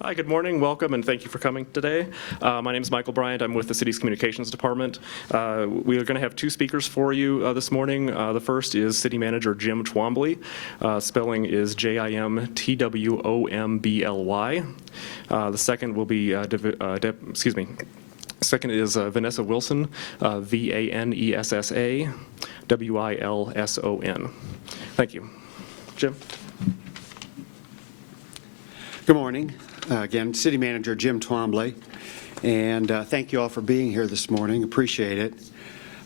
Hi, good morning, welcome, and thank you for coming today. My name is Michael Bryant. I'm with the city's communications department. We are going to have two speakers for you this morning. The first is City Manager Jim Twombly. Spelling is Jimtwombly. The second will be, second is Vanessa Wilson, Vanessa Wilson. Thank you. Jim. Good morning. Again, City Manager Jim Twombly, and thank you all for being here this morning. Appreciate it.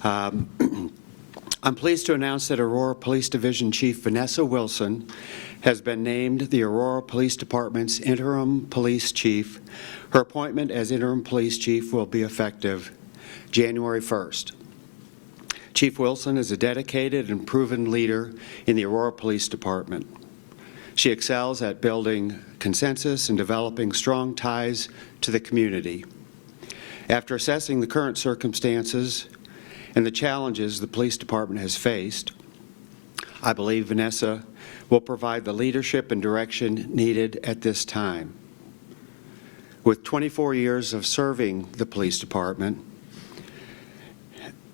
I'm pleased to announce that Aurora Police Division Chief Vanessa Wilson has been named the Aurora Police Department's interim police chief. Her appointment as interim police chief will be effective January 1st. Chief Wilson is a dedicated and proven leader in the Aurora Police Department. She excels at building consensus and developing strong ties to the community. After assessing the current circumstances and the challenges the police department has faced, I believe Vanessa will provide the leadership and direction needed at this time. With 24 years of serving the police department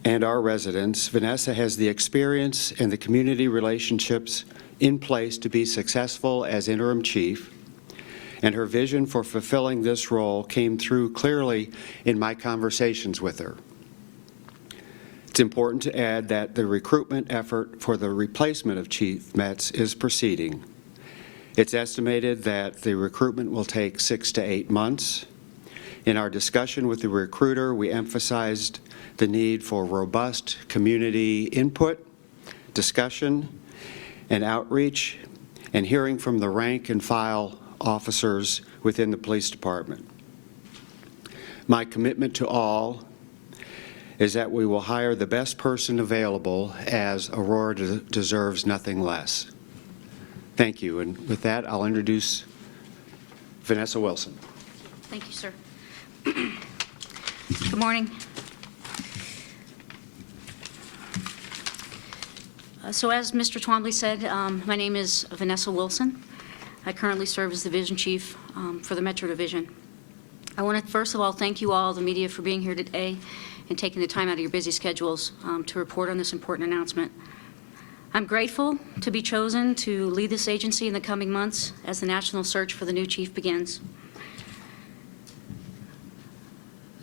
and our residents, Vanessa has the experience and the community relationships in place to be successful as interim chief, and her vision for fulfilling this role came through clearly in my conversations with her. It's important to add that the recruitment effort for the replacement of Chief Metz is proceeding. It's estimated that the recruitment will take 6 to 8 months. In our discussion with the recruiter, we emphasized the need for robust community input, discussion, and outreach, and hearing from the rank and file officers within the police department. My commitment to all is that we will hire the best person available, as Aurora deserves nothing less. Thank you, and with that, I'll introduce Vanessa Wilson. Thank you, sir. Good morning. So as Mr. Twombly said, my name is Vanessa Wilson. I currently serve as the Division Chief for the Metro Division. I want to first of all thank you all, the media, for being here today and taking the time out of your busy schedules to report on this important announcement. I'm grateful to be chosen to lead this agency in the coming months as the national search for the new chief begins.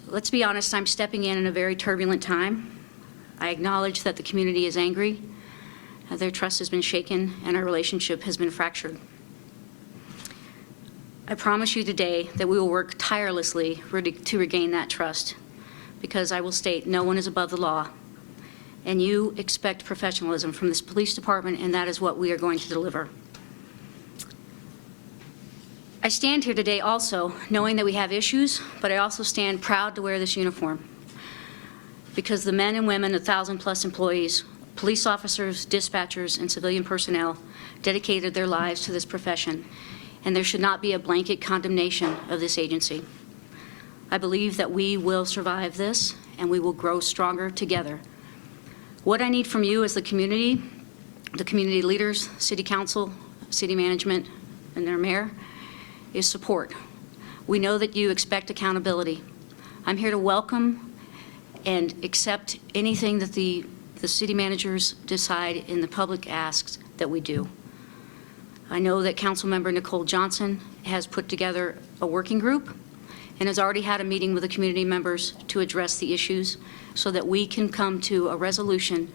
Let's be honest, I'm stepping in a very turbulent time. I acknowledge that the community is angry. Their trust has been shaken and our relationship has been fractured. I promise you today that we will work tirelessly to regain that trust, because I will state no one is above the law, and you expect professionalism from this police department, and that is what we are going to deliver. I stand here today also knowing that we have issues, but I also stand proud to wear this uniform, because the men and women, 1,000+ employees, police officers, dispatchers, and civilian personnel dedicated their lives to this profession, and there should not be a blanket condemnation of this agency. I believe that we will survive this, and we will grow stronger together. What I need from you as the community leaders, city council, city management, and their mayor, is support. We know that you expect accountability. I'm here to welcome and accept anything that the city managers decide in the public asks that we do. I know that Councilmember Nicole Johnson has put together a working group and has already had a meeting with the community members to address the issues so that we can come to a resolution,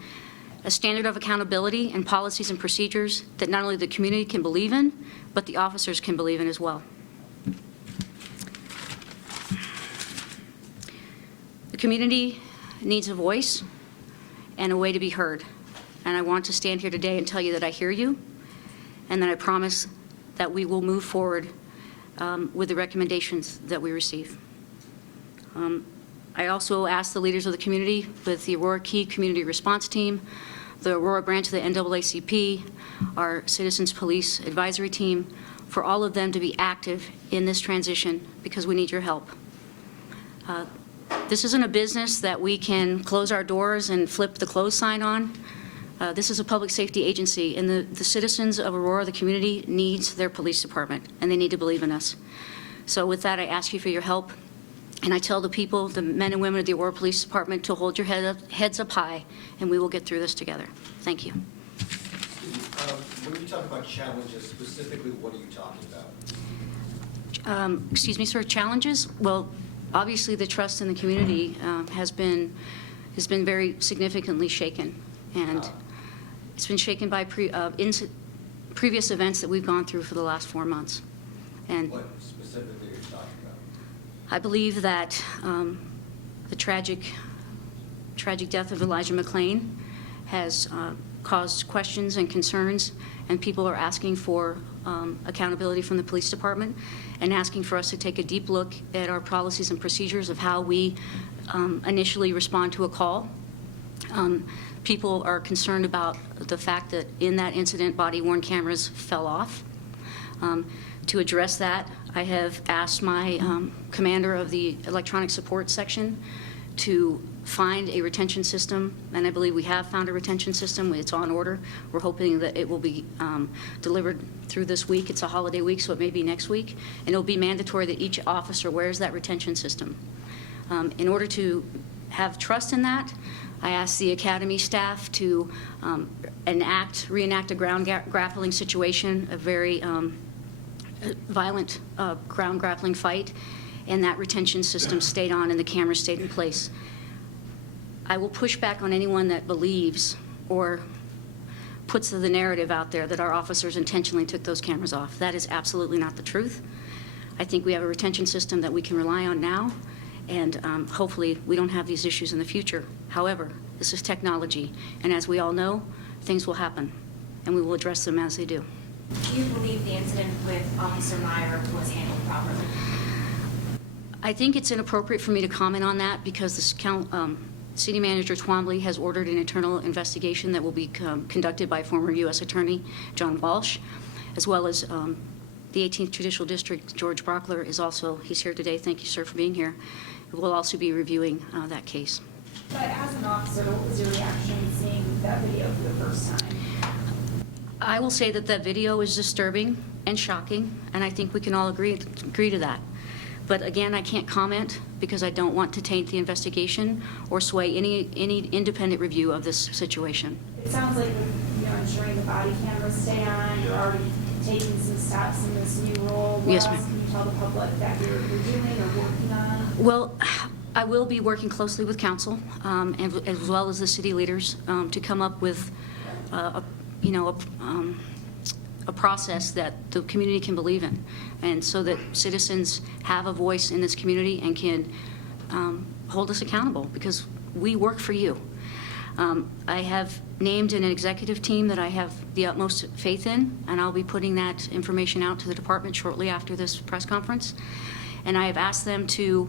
a standard of accountability and policies and procedures that not only the community can believe in, but the officers can believe in as well. The community needs a voice and a way to be heard. And I want to stand here today and tell you that I hear you, and that I promise that we will move forward with the recommendations that we receive. I also ask the leaders of the community with the Aurora Key Community Response Team, the Aurora branch of the NAACP, our Citizens Police Advisory Team, for all of them to be active in this transition, because we need your help. This isn't a business that we can close our doors and flip the close sign on. This is a public safety agency, and the citizens of Aurora, the community, needs their police department, and they need to believe in us. So with that, I ask you for your help, and I tell the people, the men and women of the Aurora Police Department, to hold your heads up high, and we will get through this together. Thank you. When you talk about challenges, specifically, what are you talking about? Excuse me, sir, challenges? Well, obviously, the trust in the community has been very significantly shaken, and it's been shaken by previous events that we've gone through for the last 4 months. And What specifically are you talking about? I believe that the tragic death of Elijah McClain has caused questions and concerns, and people are asking for accountability from the police department and asking for us to take a deep look at our policies and procedures of how we initially respond to a call. People are concerned about the fact that in that incident, body-worn cameras fell off. To address that, I have asked my commander of the electronic support section to find a retention system, and I believe we have found a retention system. It's on order. We're hoping that it will be delivered through this week. It's a holiday week, so it may be next week, and it'll be mandatory that each officer wears that retention system. In order to have trust in that, I asked the academy staff to reenact a ground grappling situation, a very violent ground grappling fight, and that retention system stayed on and the camera stayed in place. I will push back on anyone that believes or puts the narrative out there that our officers intentionally took those cameras off. That is absolutely not the truth. I think we have a retention system that we can rely on now, and hopefully we don't have these issues in the future. However, this is technology, and as we all know, things will happen, and we will address them as they do. Do you believe the incident with Officer Meyer was handled properly? I think it's inappropriate for me to comment on that because the City Manager Twombly has ordered an internal investigation that will be conducted by former U.S. Attorney John Walsh, as well as the 18th Judicial District, George Brockler, he's here today. Thank you, sir, for being here. We'll also be reviewing that case. But as an officer, what was your reaction seeing that video for the first time? I will say that that video is disturbing and shocking, and I think we can all agree to that. But again, I can't comment because I don't want to taint the investigation or sway any independent review of this situation. It sounds like ensuring the body cameras stay on, you're already taking some steps in this new role. What Yes, else ma'am. can you tell the public that you're doing or working on? Well, I will be working closely with council and as well as the city leaders to come up with a process that the community can believe in, and so that citizens have a voice in this community and can hold us accountable because we work for you. I have named an executive team that I have the utmost faith in, and I'll be putting that information out to the department shortly after this press conference. And I have asked them to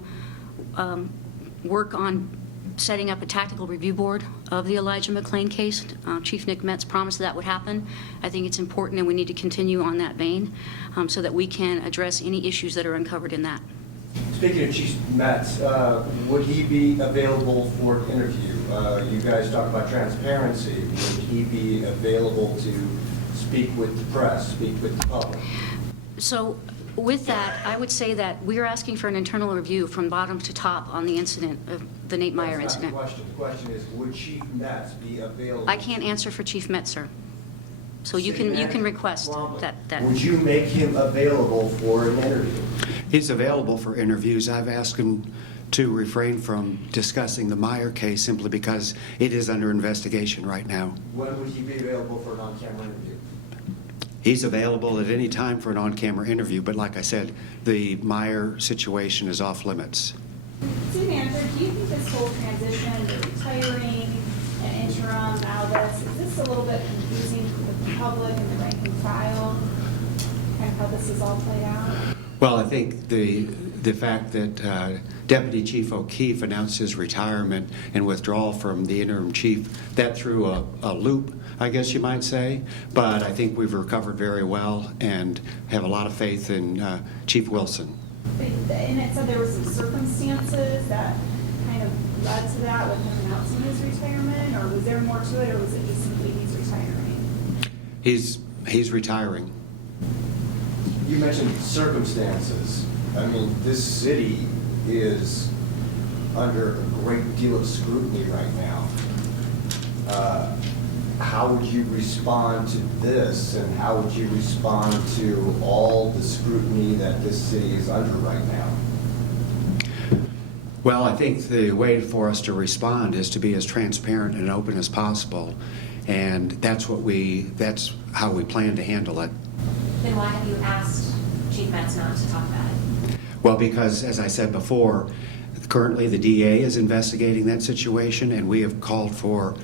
work on setting up a tactical review board of the Elijah McClain case. Chief Nick Metz promised that would happen. I think it's important and we need to continue on that vein so that we can address any issues that are uncovered in that. Speaking of Chief Metz, would he be available for an interview? You guys talk about transparency. Would he be available to speak with the press, speak with the public? So with that, I would say that we're asking for an internal review from bottom to top on the incident, of the Nate Meyer That's not incident. the question. The question is, would Chief Metz be available? I can't answer for Chief Metz, sir. So you City can Manager request Twombly, that. Would you make him available for an interview? He's available for interviews. I've asked him to refrain from discussing the Meyer case simply because it is under investigation right now. When would he be available for an on-camera interview? He's available at any time for an on-camera interview, but like I said, the Meyer situation is off limits. City Manager, do you think this whole transition to retiring and interim, now this, is this a little bit confusing for the public and the rank and file, kind of how this is all played out? Well, I think the fact that Deputy Chief O'Keefe announced his retirement and withdrawal from the interim chief, that threw a loop, I guess you might say. But I think we've recovered very well and have a lot of faith in Chief Wilson. And it said there were some circumstances that kind of led to that with him announcing his retirement, or was there more to it, or was it just simply he's retiring? He's retiring. You mentioned circumstances. I mean, this city is under a great deal of scrutiny right now. How would you respond to this, and how would you respond to all the scrutiny that this city is under right now? Well, I think the way for us to respond is to be as transparent and open as possible, and that's how we plan to handle it. Then why have you asked Chief Metz not to talk about it? Well, because, as I said before, currently the DA is investigating that situation, and we have called for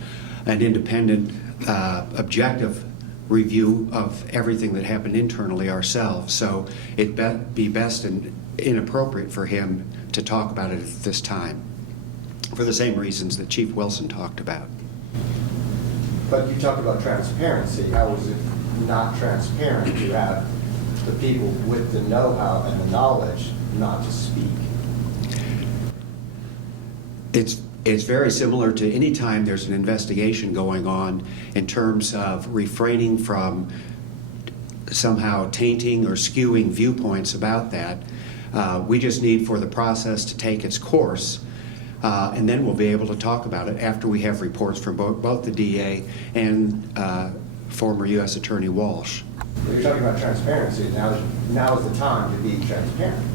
an independent, objective review of everything that happened internally ourselves. So it'd be best and inappropriate for him to talk about it at this time, for the same reasons that Chief Wilson talked about. But you talked about transparency. How is it not transparent to have the people with the know-how and the knowledge not to speak? It's very similar to any time there's an investigation going on in terms of refraining from somehow tainting or skewing viewpoints about that. We just need for the process to take its course, and then we'll be able to talk about it after we have reports from both the DA and former U.S. Attorney Walsh. Well, you're talking about transparency. Now is the time to be transparent.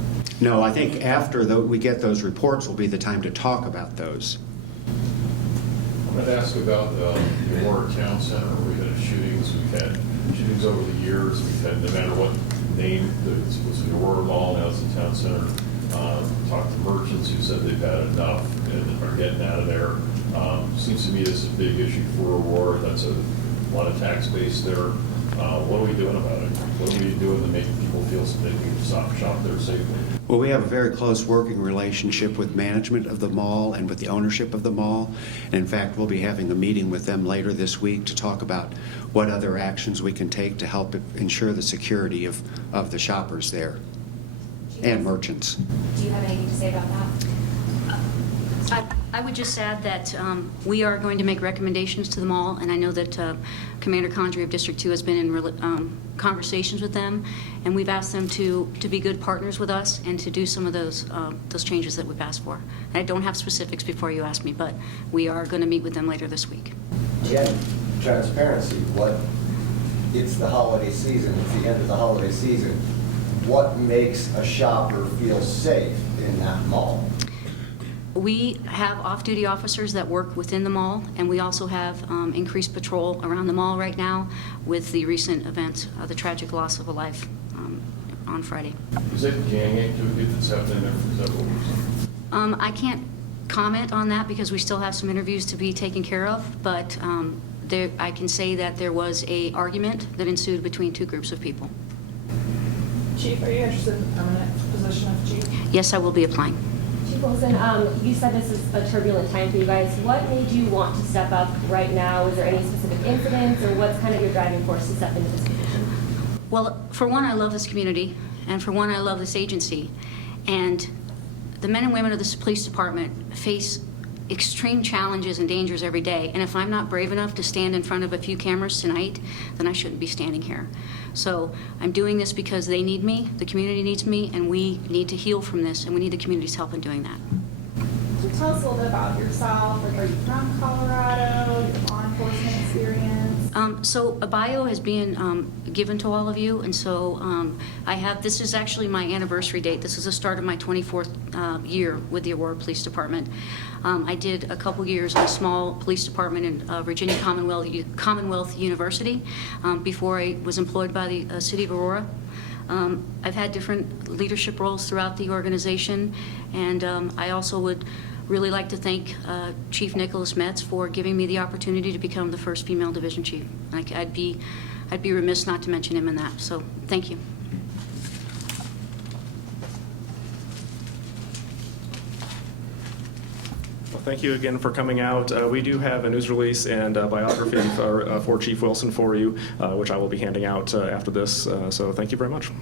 No, I think after we get those reports will be the time to talk about those. I'm going to ask about the Aurora Town Center. We've had shootings. We've had shootings over the years. We've had, no matter what name, it was the Aurora Mall, now it's the Town Center. Talked to merchants who said they've had enough and are getting out of there. Seems to me this is a big issue for Aurora. That's a lot of tax base there. What are we doing about it? What are we doing to make people feel so they can shop there safely? Well, we have a very close working relationship with management of the mall and with the ownership of the mall. And in fact, we'll be having a meeting with them later this week to talk about what other actions we can take to help ensure the security of the shoppers there and merchants. Do you have anything to say about that? I would just add that we are going to make recommendations to the mall, and I know that Commander Condrey of District 2 has been in conversations with them, and we've asked them to be good partners with us and to do some of those changes that we've asked for. And I don't have specifics before you ask me, but we are going to meet with them later this week. Again, transparency. It's the holiday season. It's the end of the holiday season. What makes a shopper feel safe in that mall? We have off-duty officers that work within the mall, and we also have increased patrol around the mall right now with the recent event, the tragic loss of a life on Friday. Is that gang activity that's happening there? Is that what we're saying? I can't comment on that because we still have some interviews to be taken care of, but I can say that there was an argument that ensued between two groups of people. Chief, are you interested in the permanent position of chief? Yes, I will be applying. Chief Wilson, you said this is a turbulent time for you guys. What made you want to step up right now? Is there any specific incidents, or what's kind of your driving force to step into this position? Well, for one, I love this community, and for one, I love this agency. And the men and women of this police department face extreme challenges and dangers every day. And if I'm not brave enough to stand in front of a few cameras tonight, then I shouldn't be standing here. So I'm doing this because they need me, the community needs me, and we need to heal from this, and we need the community's help in doing that. Can you tell us a little bit about yourself? Like, are you from Colorado? Your law enforcement experience? So a bio has been given to all of you, and so this is actually my anniversary date. This is the start of my 24th year with the Aurora Police Department. I did a couple years in a small police department in Virginia Commonwealth University before I was employed by the city of Aurora. I've had different leadership roles throughout the organization, and I also would really like to thank Chief Nicholas Metz for giving me the opportunity to become the first female division chief. I'd be remiss not to mention him in that, so thank you. Well, thank you again for coming out. We do have a news release and a biography for Chief Wilson for you, which I will be handing out after this, so thank you very much.